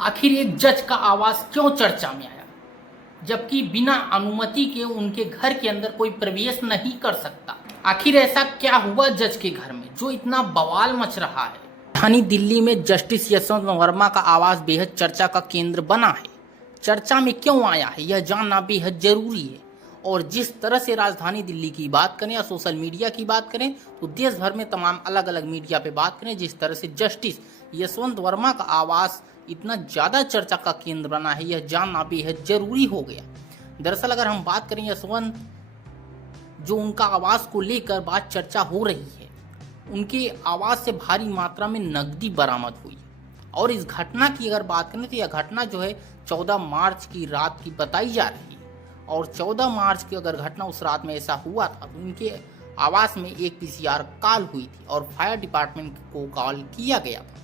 आखिर एक जज का आवाज क्यों चर्चा में आया, जबकि बिना अनुमति के उनके घर के अंदर कोई प्रवेश नहीं कर सकता। आखिर ऐसा क्या हुआ जज के घर में जो इतना बवाल मच रहा है। राजधानी दिल्ली में जस्टिस यशवंत वर्मा का आवाज बेहद चर्चा का केंद्र बना है। चर्चा में क्यों आया है यह जानना बेहद जरूरी है। और जिस तरह से राजधानी दिल्ली की बात करें या सोशल मीडिया की बात करें तो देश भर में तमाम अलग अलग मीडिया पे बात करें, जिस तरह से जस्टिस यशवंत वर्मा का आवाज इतना ज़्यादा चर्चा का केंद्र बना है यह जानना बेहद जरूरी हो गया। दरअसल अगर हम बात करें यशवंत, जो उनका आवाज़ को लेकर बात चर्चा हो रही है, उनके आवाज़ से भारी मात्रा में नकदी बरामद हुई। और इस घटना की अगर बात करें तो यह घटना जो है 14 मार्च की रात की बताई जा रही है। और 14 मार्च की अगर घटना उस रात में ऐसा हुआ था तो उनके आवास में एक पीसीआर कॉल हुई थी और फायर डिपार्टमेंट को कॉल किया गया था।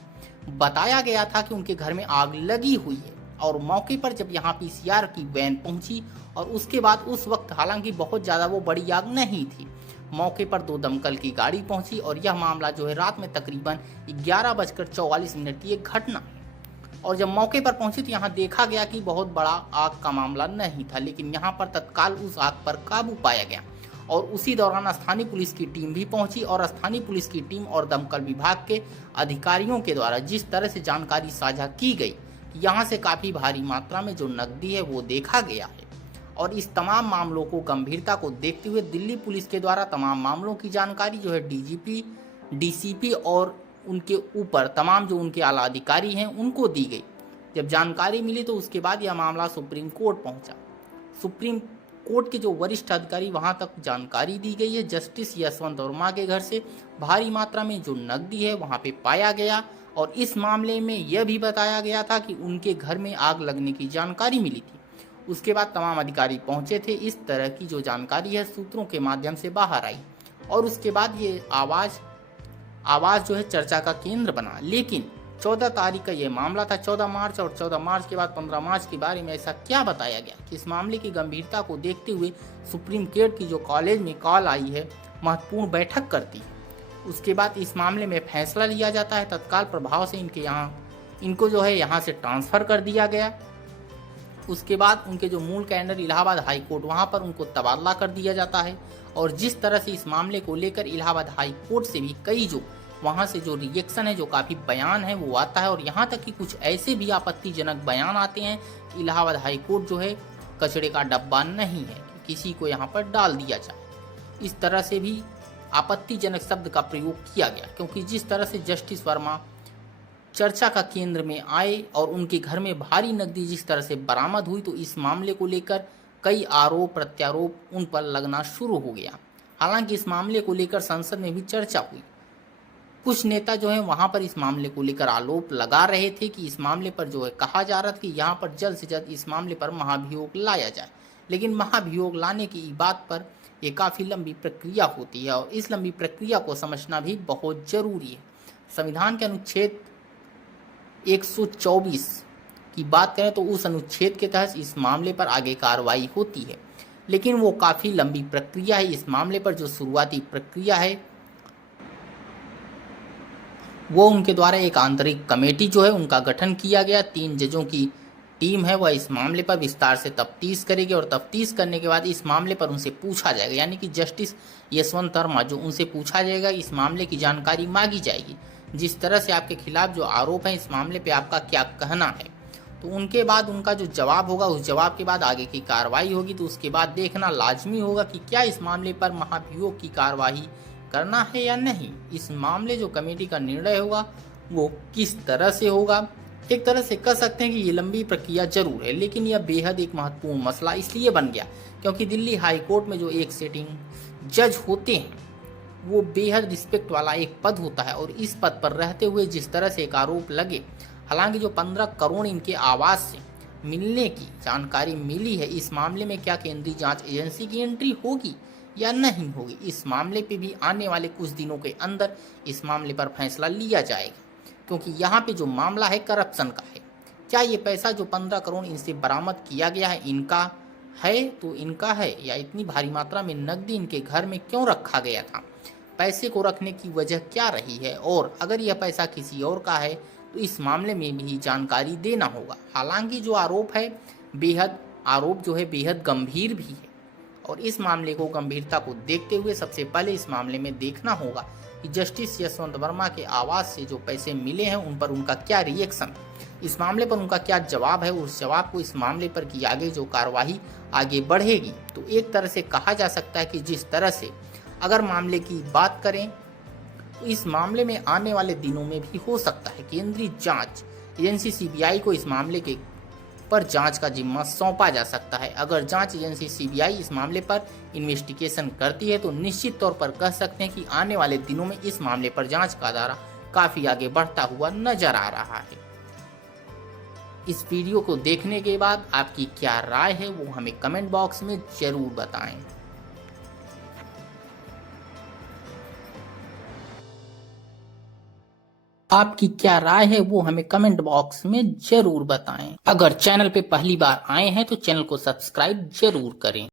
बताया गया था कि उनके घर में आग लगी हुई है। और मौके पर जब यहाँ पीसीआर की वैन पहुंची और उसके बाद उस वक्त हालांकि बहुत ज़्यादा वो बड़ी आग नहीं थी, मौके पर 2 दमकल की गाड़ी पहुंची। और यह मामला जो है रात में तकरीबन 11:44 की एक घटना है। और जब मौके पर पहुंची तो यहाँ देखा गया कि बहुत बड़ा आग का मामला नहीं था, लेकिन यहाँ पर तत्काल उस आग पर काबू पाया गया। और उसी दौरान स्थानीय पुलिस की टीम भी पहुंची और स्थानीय पुलिस की टीम और दमकल विभाग के अधिकारियों के द्वारा जिस तरह से जानकारी साझा की गई, यहाँ से काफ़ी भारी मात्रा में जो नकदी है वो देखा गया है। और इस तमाम मामलों को गंभीरता को देखते हुए दिल्ली पुलिस के द्वारा तमाम मामलों की जानकारी जो है डीजीपी, डीसीपी और उनके ऊपर तमाम जो उनके आला अधिकारी हैं उनको दी गई। जब जानकारी मिली तो उसके बाद यह मामला सुप्रीम कोर्ट पहुंचा। सुप्रीम कोर्ट के जो वरिष्ठ अधिकारी वहां तक जानकारी दी गई है। जस्टिस यशवंत वर्मा के घर से भारी मात्रा में जो नकदी है वहां पे पाया गया। और इस मामले में यह भी बताया गया था कि उनके घर में आग लगने की जानकारी मिली थी। उसके बाद तमाम अधिकारी पहुंचे थे। इस तरह की जो जानकारी है सूत्रों के माध्यम से बाहर आई और उसके बाद ये आवाज़ जो है चर्चा का केंद्र बना। लेकिन 14 तारीख का ये मामला था, 14 मार्च, और 14 मार्च के बाद 15 मार्च के बारे में ऐसा क्या बताया गया कि इस मामले की गंभीरता को देखते हुए सुप्रीम कोर्ट की जो कॉलेज में कॉल आई है महत्वपूर्ण बैठक करती है। उसके बाद इस मामले में फैसला लिया जाता है। तत्काल प्रभाव से इनको जो है यहाँ से ट्रांसफ़र कर दिया गया। उसके बाद उनके जो मूल कैंडर इलाहाबाद हाई कोर्ट वहाँ पर उनको तबादला कर दिया जाता है। और जिस तरह से इस मामले को लेकर इलाहाबाद हाई कोर्ट से भी कई जो वहाँ से जो रिएक्शन है, जो काफ़ी बयान है वो आता है। और यहाँ तक कि कुछ ऐसे भी आपत्तिजनक बयान आते हैं। इलाहाबाद हाई कोर्ट जो है कचरे का डब्बा नहीं है कि किसी को यहाँ पर डाल दिया जाए। इस तरह से भी आपत्तिजनक शब्द का प्रयोग किया गया, क्योंकि जिस तरह से जस्टिस वर्मा चर्चा का केंद्र में आए और उनके घर में भारी नकदी जिस तरह से बरामद हुई तो इस मामले को लेकर कई आरोप प्रत्यारोप उन पर लगना शुरू हो गया। हालांकि इस मामले को लेकर संसद में भी चर्चा हुई। कुछ नेता जो है वहां पर इस मामले को लेकर आरोप लगा रहे थे कि इस मामले पर जो है कहा जा रहा था कि यहाँ पर जल्द से जल्द इस मामले पर महाभियोग लाया जाए। लेकिन महाभियोग लाने की बात पर यह काफ़ी लंबी प्रक्रिया होती है और इस लंबी प्रक्रिया को समझना भी बहुत ज़रूरी है। संविधान के अनुच्छेद 124 की बात करें तो उस अनुच्छेद के तहत इस मामले पर आगे कार्रवाई होती है, लेकिन वो काफ़ी लंबी प्रक्रिया है। इस मामले पर जो शुरुआती प्रक्रिया है वो उनके द्वारा एक आंतरिक कमेटी जो है उनका गठन किया गया। 3 जजों की टीम है वह इस मामले पर विस्तार से तफ्तीश करेगी और तफ्तीश करने के बाद इस मामले पर उनसे पूछा जाएगा, यानी कि जस्टिस यशवंत वर्मा जो उनसे पूछा जाएगा, इस मामले की जानकारी मांगी जाएगी। जिस तरह से आपके खिलाफ जो आरोप है इस मामले पे आपका क्या कहना है, तो उनके बाद उनका जो जवाब होगा उस जवाब के बाद आगे की कार्रवाई होगी। तो उसके बाद देखना लाजमी होगा कि क्या इस मामले पर महाभियोग की कार्रवाई करना है या नहीं। इस मामले जो कमेटी का निर्णय होगा वो किस तरह से होगा। एक तरह से कह सकते हैं कि ये लंबी प्रक्रिया जरूर है, लेकिन यह बेहद एक महत्वपूर्ण मसला इसलिए बन गया क्योंकि दिल्ली हाई कोर्ट में जो एक सिटिंग जज होते हैं वो बेहद रिस्पेक्ट वाला एक पद होता है। और इस पद पर रहते हुए जिस तरह से एक आरोप लगे, हालांकि जो 15 करोड़ इनके आवास से मिलने की जानकारी मिली है, इस मामले में क्या केंद्रीय जांच एजेंसी की एंट्री होगी या नहीं होगी, इस मामले पे भी आने वाले कुछ दिनों के अंदर इस मामले पर फैसला लिया जाएगा। क्योंकि यहाँ पे जो मामला है करप्शन का है। क्या ये पैसा जो 15 करोड़ इनसे बरामद किया गया है इनका है तो इनका है, या इतनी भारी मात्रा में नकदी इनके घर में क्यों रखा गया था, पैसे को रखने की वजह क्या रही है, और अगर यह पैसा किसी और का है तो इस मामले में भी जानकारी देना होगा। हालांकि जो आरोप जो है बेहद गंभीर भी है और इस मामले को गंभीरता को देखते हुए सबसे पहले इस मामले में देखना होगा कि जस्टिस यशवंत वर्मा के आवास से जो पैसे मिले हैं उन पर उनका क्या रिएक्शन, इस मामले पर उनका क्या जवाब है, उस जवाब को इस मामले पर की आगे जो कार्रवाई आगे बढ़ेगी। तो एक तरह से कहा जा सकता है कि जिस तरह से अगर मामले की बात करें तो इस मामले में आने वाले दिनों में भी हो सकता है केंद्रीय जांच एजेंसी सीबीआई को इस मामले के पर जांच का जिम्मा सौंपा जा सकता है। अगर जांच एजेंसी सीबीआई इस मामले पर इन्वेस्टिगेशन करती है तो निश्चित तौर पर कह सकते हैं कि आने वाले दिनों में इस मामले पर जांच का दायरा काफी आगे बढ़ता हुआ नजर आ रहा है। इस वीडियो को देखने के बाद आपकी क्या राय है वो हमें कमेंट बॉक्स में जरूर बताएं। आपकी क्या राय है वो हमें कमेंट बॉक्स में जरूर बताएं। अगर चैनल पे पहली बार आए हैं तो चैनल को सब्सक्राइब जरूर करें।